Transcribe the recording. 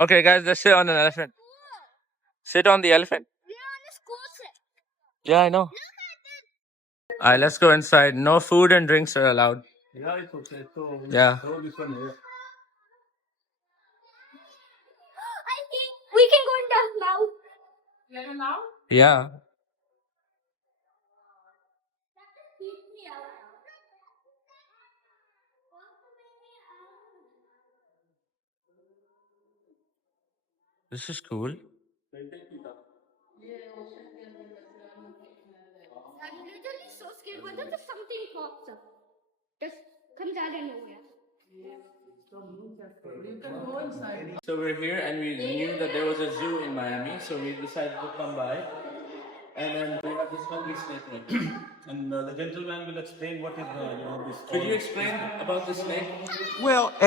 Okay, guys, let's sit on an elephant. Sit on the elephant. Yeah, I know. Alright, let's go inside. No food and drinks are allowed. Yeah, it's okay. So Yeah. throw this one here. I think we can go in the mouth. Let him out? Yeah. This is cool. I'm literally so scared. What if something pops up? Just comes out of nowhere. You can go inside. So we're here and we knew that there was a zoo in Miami, so we decided to come by. And then we have this hungry snake right here. And the gentleman will explain what is this. Could you explain about the snake? Well,